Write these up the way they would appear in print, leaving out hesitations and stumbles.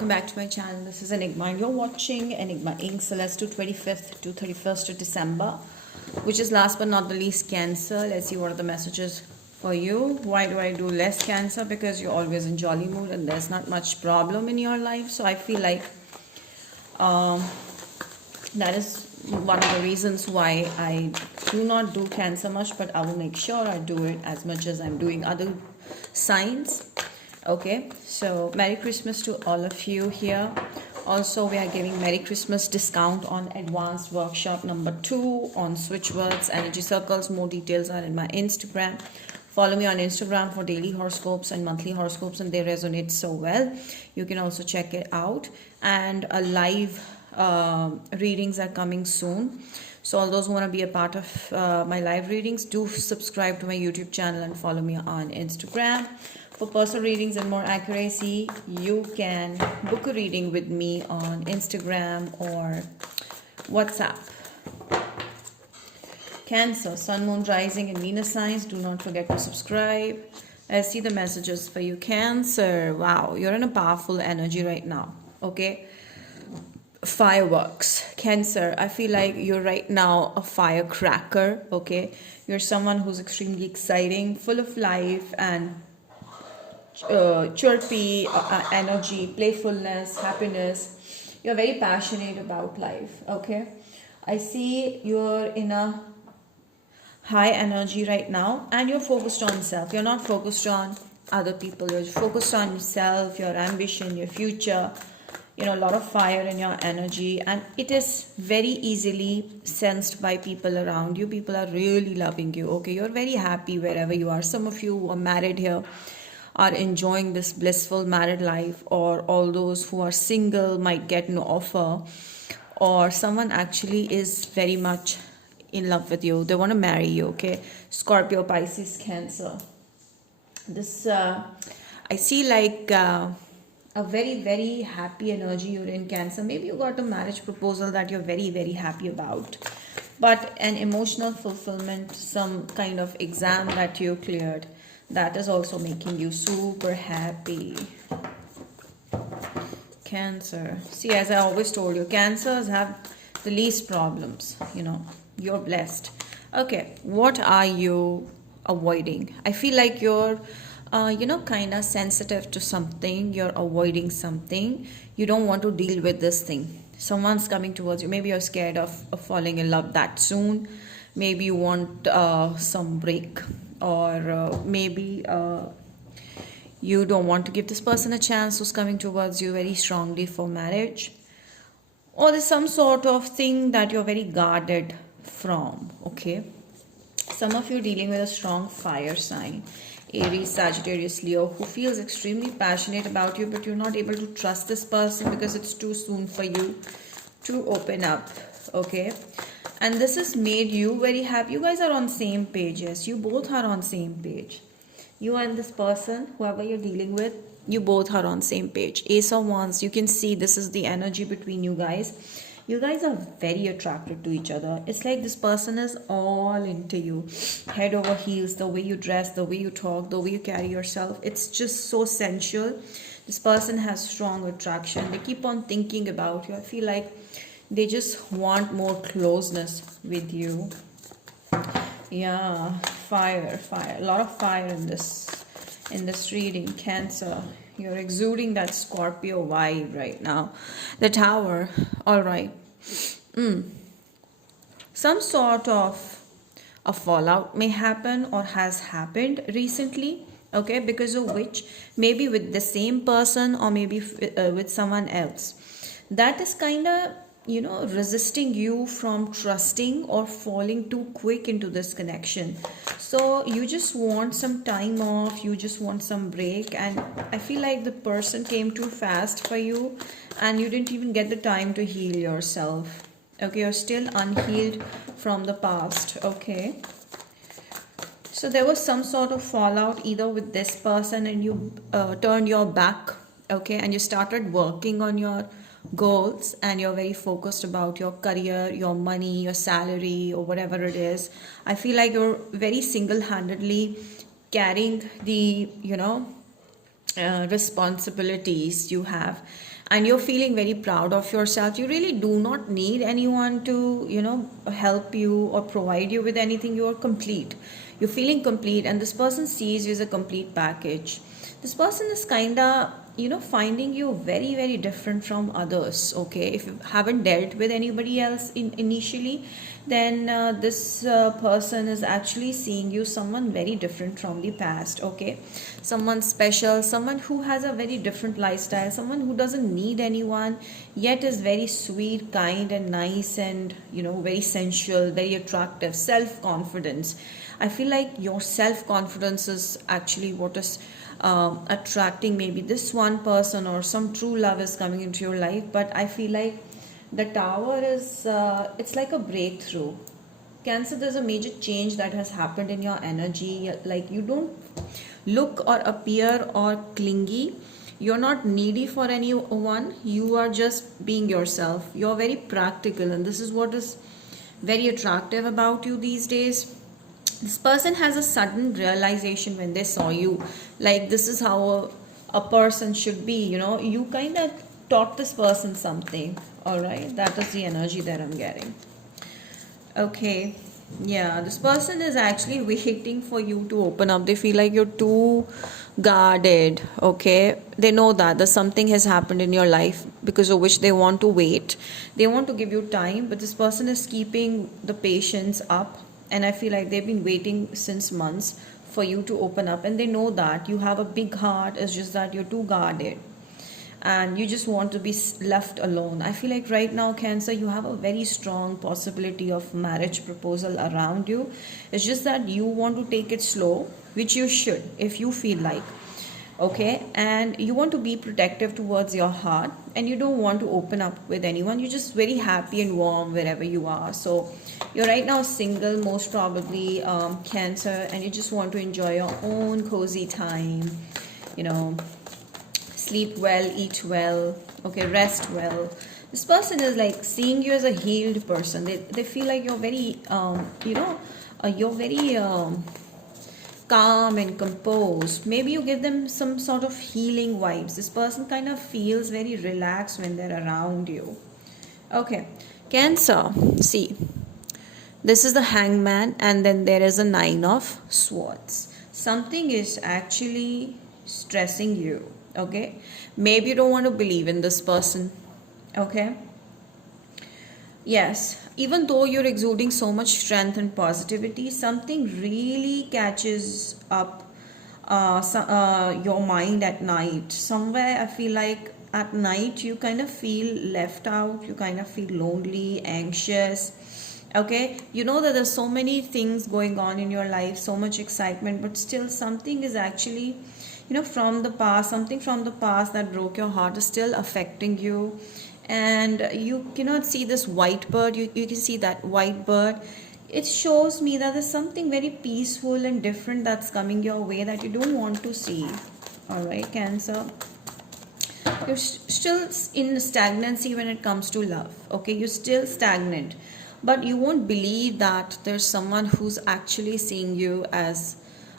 welcome back to my channel. This is Enigma and you're watching Enigma Inc. Celeste to 25th to 31st of December, which is last but not the least Cancer. Let's see what are the messages for you. Why do I do less Cancer? Because you're always in jolly mood and there's not much problem in your life. So I feel like that is one of the reasons why I do not do Cancer much, but I will make sure I do it as much as I'm doing other signs. Okay, so Merry Christmas to all of you here. Also, we are giving Merry Christmas discount on advanced workshop number 2 on switch words, energy circles. More details are in my Instagram. Follow me on Instagram for daily horoscopes and monthly horoscopes, and they resonate so well. You can also check it out. And a live readings are coming soon. So all those who want to be a part of my live readings, do subscribe to my YouTube channel and follow me on Instagram. For personal readings and more accuracy, you can book a reading with me on Instagram or WhatsApp. Cancer, Sun, Moon, Rising and Venus signs, do not forget to subscribe. I see the messages for you. Cancer, wow, you're in a powerful energy right now. Okay, fireworks. Cancer, I feel like you're right now a firecracker. Okay, you're someone who's extremely exciting, full of life and chirpy energy, playfulness, happiness. You're very passionate about life. Okay, I see you're in a high energy right now and you're focused on self. You're not focused on other people. You're focused on yourself, your ambition, your future. You know, a lot of fire in your energy, and it is very easily sensed by people around you. People are really loving you. Okay, you're very happy wherever you are. Some of you who are married here are enjoying this blissful married life, or all those who are single might get an offer, or someone actually is very much in love with you. They want to marry you. Okay, Scorpio, Pisces, Cancer. This I see like a very, very happy energy you're in, Cancer. Maybe you got a marriage proposal that you're very, very happy about, but an emotional fulfillment, some kind of exam that you cleared, that is also making you super happy. Cancer, see, as I always told you, Cancers have the least problems. You know, you're blessed. Okay, what are you avoiding? I feel like you're kind of sensitive to something. You're avoiding something. You don't want to deal with this thing. Someone's coming towards you. Maybe you're scared of falling in love that soon. Maybe you want some break, or maybe you don't want to give this person a chance who's coming towards you very strongly for marriage, or there's some sort of thing that you're very guarded from. Okay, some of you dealing with a strong fire sign, Aries, Sagittarius, Leo, who feels extremely passionate about you, but you're not able to trust this person because it's too soon for you to open up. Okay, and this has made you very happy. You guys are on same page. Yes, you both are on same page. You and this person, whoever you're dealing with, you both are on same page. Ace of Wands, you can see this is the energy between you guys. You guys are very attracted to each other. It's like this person is all into you, head over heels. The way you dress, the way you talk, the way you carry yourself, it's just so sensual. This person has strong attraction. They keep on thinking about you. I feel like they just want more closeness with you. Yeah, fire, a lot of fire in this reading. Cancer, you're exuding that Scorpio vibe right now. The Tower, all right. Some sort of a fallout may happen or has happened recently. Okay, because of which, maybe with the same person or maybe with someone else, that is kind of, you know, resisting you from trusting or falling too quick into this connection. So you just want some time off, you just want some break, and I feel like the person came too fast for you and you didn't even get the time to heal yourself. Okay, you're still unhealed from the past. Okay, so there was some sort of fallout either with this person and you turned your back. Okay, and you started working on your goals and you're very focused about your career, your money, your salary, or whatever it is. I feel like you're very single-handedly carrying the responsibilities you have, and you're feeling very proud of yourself. You really do not need anyone to, help you or provide you with anything. You are complete. You're feeling complete, and this person sees you as a complete package. This person is kind of, finding you very, very different from others. Okay, if you haven't dealt with anybody else initially, then this person is actually seeing you someone very different from the past. Okay, someone special, someone who has a very different lifestyle, someone who doesn't need anyone, yet is very sweet, kind, and nice, and very sensual, very attractive, self confidence. I feel like your self confidence is actually what is attracting maybe this one person, or some true love is coming into your life. But I feel like the tower is, it's like a breakthrough. Cancer, there's a major change that has happened in your energy. Like, you don't look or appear or clingy. You're not needy for anyone. You are just being yourself. You're very practical, and this is what is very attractive about you these days. This person has a sudden realization when they saw you, like this is how a person should be. You kind of taught this person something. All right, that is the energy that I'm getting. Okay, yeah, this person is actually waiting for you to open up. They feel like you're too guarded. Okay, they know that there's something has happened in your life because of which they want to wait. They want to give you time, but this person is keeping the patience up, and I feel like they've been waiting since months for you to open up, and they know that you have a big heart. It's just that you're too guarded, and you just want to be left alone. I feel like right now, Cancer, you have a very strong possibility of marriage proposal around you. It's just that you want to take it slow, which you should if you feel like. Okay, and you want to be protective towards your heart, and you don't want to open up with anyone. You're just very happy and warm wherever you are. So you're right now single, most probably, Cancer, and you just want to enjoy your own cozy time. you know Sleep well, eat well, okay, rest well. This person is like seeing you as a healed person. They feel like you're very you're very calm and composed. Maybe you give them some sort of healing vibes. This person kind of feels very relaxed when they're around you. Okay, Cancer, see, this is the Hangman, and then there is a Nine of Swords. Something is actually stressing you. Okay, maybe you don't want to believe in this person. Okay, yes, even though you're exuding so much strength and positivity, something really catches up your mind at night. Somewhere I feel like at night you kind of feel left out, you kind of feel lonely, anxious. Okay, you know that there's so many things going on in your life, so much excitement, but still something is actually, from the past, something from the past that broke your heart is still affecting you. And you cannot see this white bird. You can see that white bird. It shows me that there's something very peaceful and different that's coming your way that you don't want to see. All right, Cancer, you're still in stagnancy when it comes to love. Okay, you're still stagnant, but you won't believe that there's someone who's actually seeing you as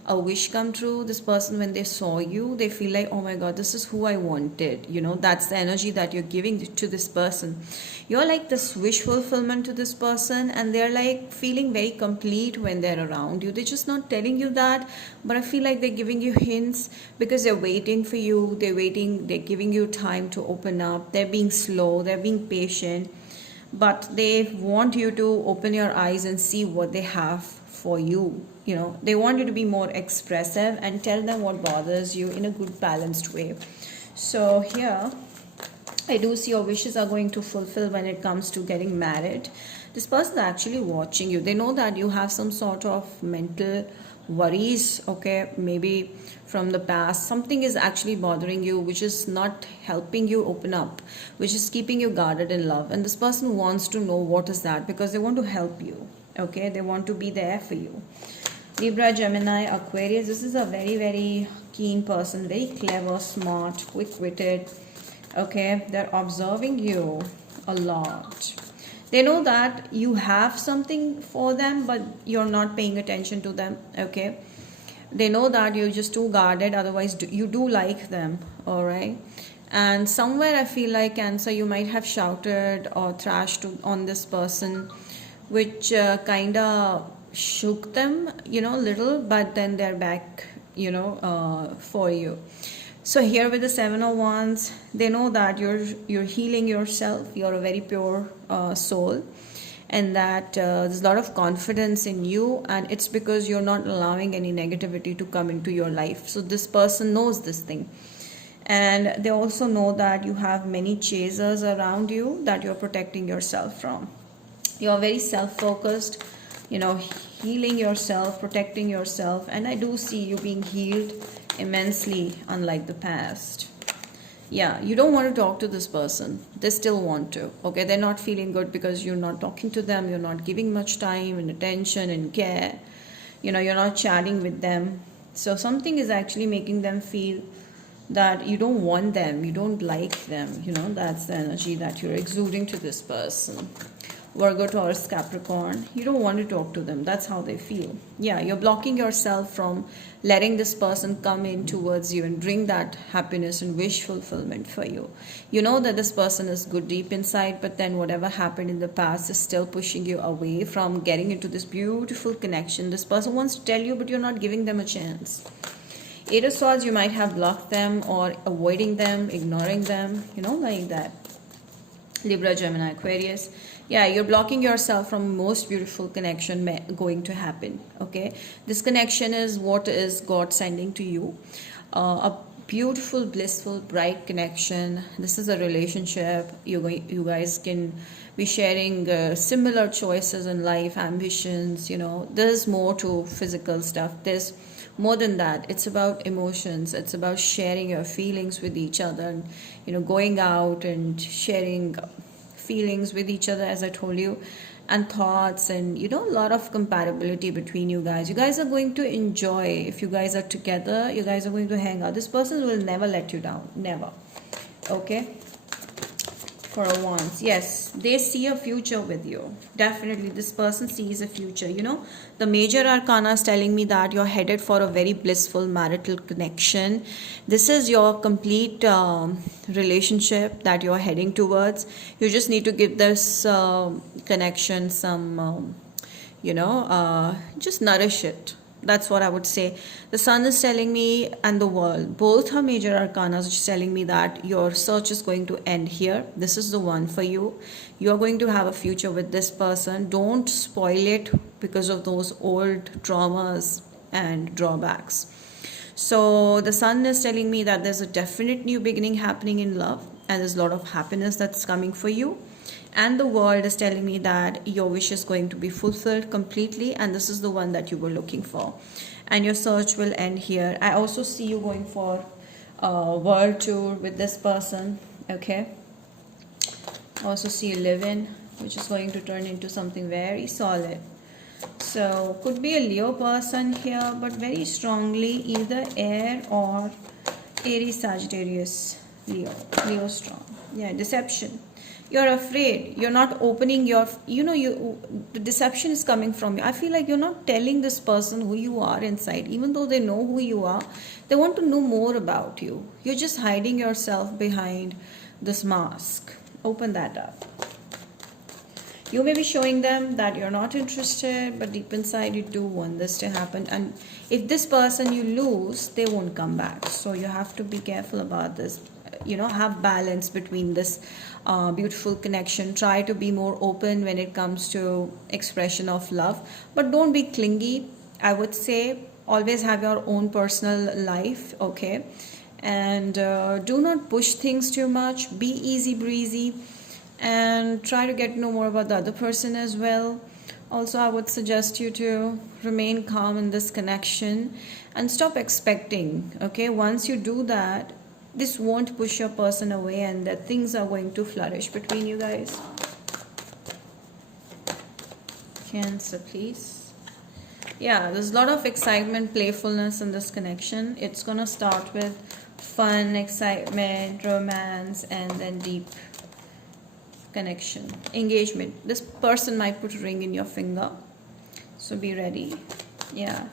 a wish come true. This person, when they saw you, they feel like, oh my god, this is who I wanted. That's the energy that you're giving to this person. You're like this wish fulfillment to this person, and they're like feeling very complete when they're around you. They're just not telling you that, but I feel like they're giving you hints because they're waiting for you. They're giving you time to open up. They're being slow, they're being patient, but they want you to open your eyes and see what they have for you. They want you to be more expressive and tell them what bothers you in a good balanced way. So here I do see your wishes are going to fulfill when it comes to getting married. This person is actually watching you. They know that you have some sort of mental worries. Okay, maybe from the past something is actually bothering you, which is not helping you open up, which is keeping you guarded in love, and this person wants to know what is that, because they want to help you. Okay, they want to be there for you. Libra, Gemini, Aquarius, this is a very, very keen person, very clever, smart, quick-witted. Okay, they're observing you a lot. They know that you have something for them, but you're not paying attention to them. Okay, They know that you're just too guarded, otherwise you do like them. All right. And somewhere I feel like, Cancer, you might have shouted or thrashed on this person, which kind of shook them, little, but then they're back, for you. So here with the Seven of Wands, they know that you're healing yourself. You're a very pure soul, and that there's a lot of confidence in you, and it's because you're not allowing any negativity to come into your life. So this person knows this thing, and they also know that you have many chasers around you that you're protecting yourself from. You're very self-focused, healing yourself, protecting yourself, and I do see you being healed immensely, unlike the past. Yeah, you don't want to talk to this person. They still want to. Okay, they're not feeling good because you're not talking to them, you're not giving much time and attention and care. You're not chatting with them. So something is actually making them feel that you don't want them, you don't like them. That's the energy that you're exuding to this person. Virgo, Taurus, Capricorn, you don't want to talk to them. That's how they feel. Yeah, you're blocking yourself from letting this person come in towards you and bring that happiness and wish fulfillment for you. You know that this person is good deep inside, but then whatever happened in the past is still pushing you away from getting into this beautiful connection. This person wants to tell you, but you're not giving them a chance. Eight of Swords, you might have blocked them or avoiding them, ignoring them, like that. Libra, Gemini, Aquarius. Yeah, you're blocking yourself from most beautiful connection going to happen. Okay, this connection is what is God sending to you. A beautiful, blissful, bright connection. This is a relationship. You guys can be sharing similar choices in life, ambitions. There's more to physical stuff. There's more than that. It's about emotions. It's about sharing your feelings with each other, and going out and sharing feelings with each other, as I told you, and thoughts, and a lot of compatibility between you guys. You guys are going to enjoy. If you guys are together, you guys are going to hang out. This person will never let you down, never. Okay, for a Wands, yes, they see a future with you. Definitely this person sees a future. The major arcana is telling me that you're headed for a very blissful marital connection. This is your complete relationship that you're heading towards. You just need to give this connection some just nourish it. That's what I would say. The Sun is telling me, and the World, both are major arcana, which is telling me that your search is going to end here. This is the one for you. You are going to have a future with this person. Don't spoil it because of those old traumas and drawbacks. So the Sun is telling me that there's a definite new beginning happening in love, and there's a lot of happiness that's coming for you. And the World is telling me that your wish is going to be fulfilled completely, and this is the one that you were looking for, and your search will end here. I also see you going for a world tour with this person. Okay, I also see you live-in, which is going to turn into something very solid. So could be a Leo person here, but very strongly either air or Aries, Sagittarius, Leo strong. Yeah, deception. You're afraid. You're not opening your, the deception is coming from you. I feel like you're not telling this person who you are inside. Even though they know who you are, they want to know more about you. You're just hiding yourself behind this mask. Open that up. You may be showing them that you're not interested, but deep inside you do want this to happen. And if this person you lose, they won't come back. So you have to be careful about this. Have balance between this beautiful connection. Try to be more open when it comes to expression of love, but don't be clingy. I would say always have your own personal life. Okay, and do not push things too much. Be easy breezy, and try to get to know more about the other person as well. Also, I would suggest you to remain calm in this connection and stop expecting. Okay, once you do that, this won't push your person away, and that things are going to flourish between you guys. Cancer, please. Yeah, there's a lot of excitement, playfulness in this connection. It's gonna start with fun, excitement, romance, and then deep connection, engagement. This person might put a ring in your finger, so be ready. Yeah,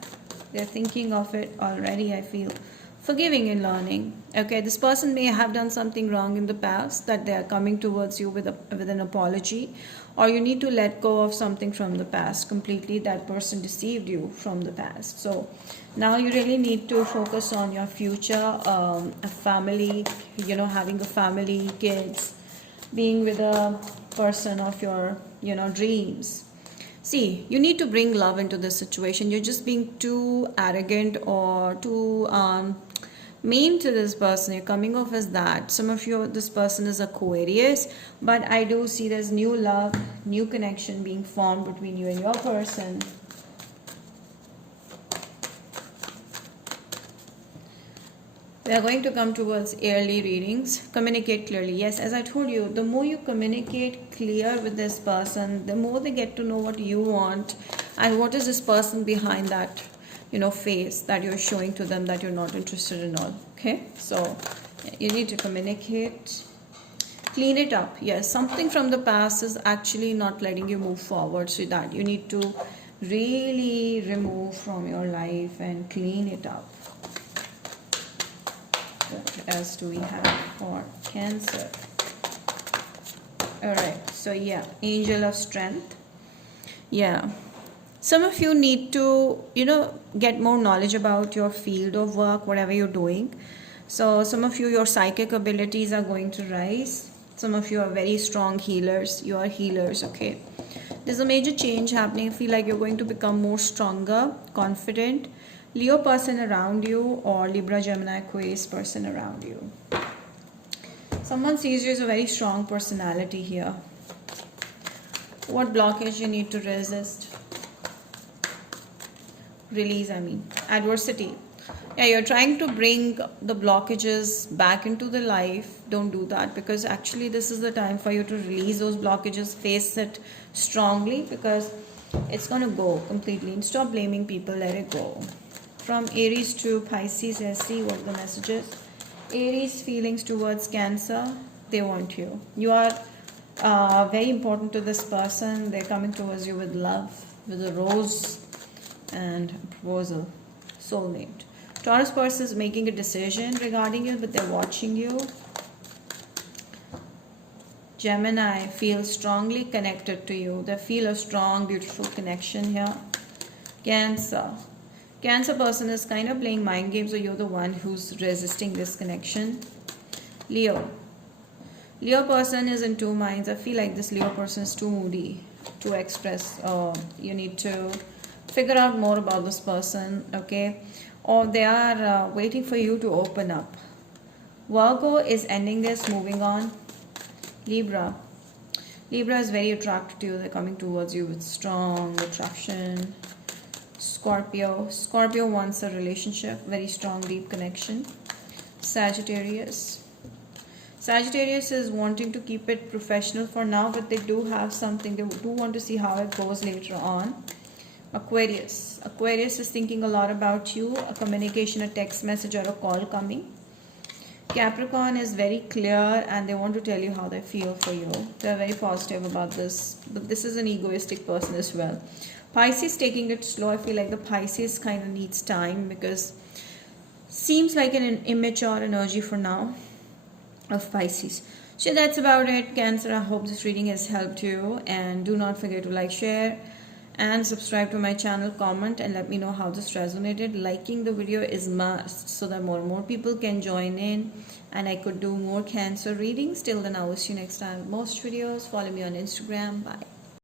They're thinking of it already, I feel. Forgiving and learning. Okay, this person may have done something wrong in the past that they are coming towards you with an apology, or you need to let go of something from the past completely. That person deceived you from the past. So now you really need to focus on your future, a family, having a family, kids, being with a person of your, dreams. See, you need to bring love into this situation. You're just being too arrogant or too mean to this person. You're coming off as that. Some of you, this person is Aquarius, but I do see there's new love, new connection being formed between you and your person. We are going to come towards early readings. Communicate clearly. Yes, as I told you, the more you communicate clear with this person, the more they get to know what you want and what is this person behind that, face that you're showing to them that you're not interested in all. Okay, so you need to communicate. Clean it up. Yes, something from the past is actually not letting you move forward, so that you need to really remove from your life and clean it up. What else do we have for Cancer? Alright, so yeah, Angel of Strength. Yeah, some of you need to, get more knowledge about your field of work, whatever you're doing. So some of you, your psychic abilities are going to rise. Some of you are very strong healers. You are healers, okay? There's a major change happening. I feel like you're going to become more stronger, confident. Leo person around you, or Libra, Gemini, Aquarius person around you. Someone sees you as a very strong personality here. What blockage you need to resist? Release, adversity. Yeah, you're trying to bring the blockages back into the life. Don't do that, because actually this is the time for you to release those blockages, face it strongly, because it's going to go completely. And stop blaming people, let it go. From Aries to Pisces, let's see what the message is. Aries feelings towards Cancer. They want you. You are very important to this person. They're coming towards you with love, with a rose and a proposal. Soulmate. Taurus person is making a decision regarding you, but they're watching you. Gemini feels strongly connected to you. They feel a strong, beautiful connection here. Cancer. Cancer person is kind of playing mind games, or you're the one who's resisting this connection. Leo. Leo person is in two minds. I feel like this Leo person is too moody to express. You need to figure out more about this person, okay? Or they are waiting for you to open up. Virgo is ending this, moving on. Libra. Libra is very attracted to you. They're coming towards you with strong attraction. Scorpio. Scorpio wants a relationship, very strong, deep connection. Sagittarius. Sagittarius is wanting to keep it professional for now, but they do have something. They do want to see how it goes later on. Aquarius. Aquarius is thinking a lot about you. A communication, a text message, or a call coming. Capricorn is very clear and they want to tell you how they feel for you. They're very positive about this, but this is an egoistic person as well. Pisces taking it slow. I feel like the Pisces kind of needs time, because seems like an immature energy for now of Pisces. So that's about it, Cancer. I hope this reading has helped you, and do not forget to like, share and subscribe to my channel. Comment and let me know how this resonated. Liking the video is must, so that more and more people can join in and I could do more Cancer readings. Till then, I will see you next time with most videos. Follow me on Instagram. Bye.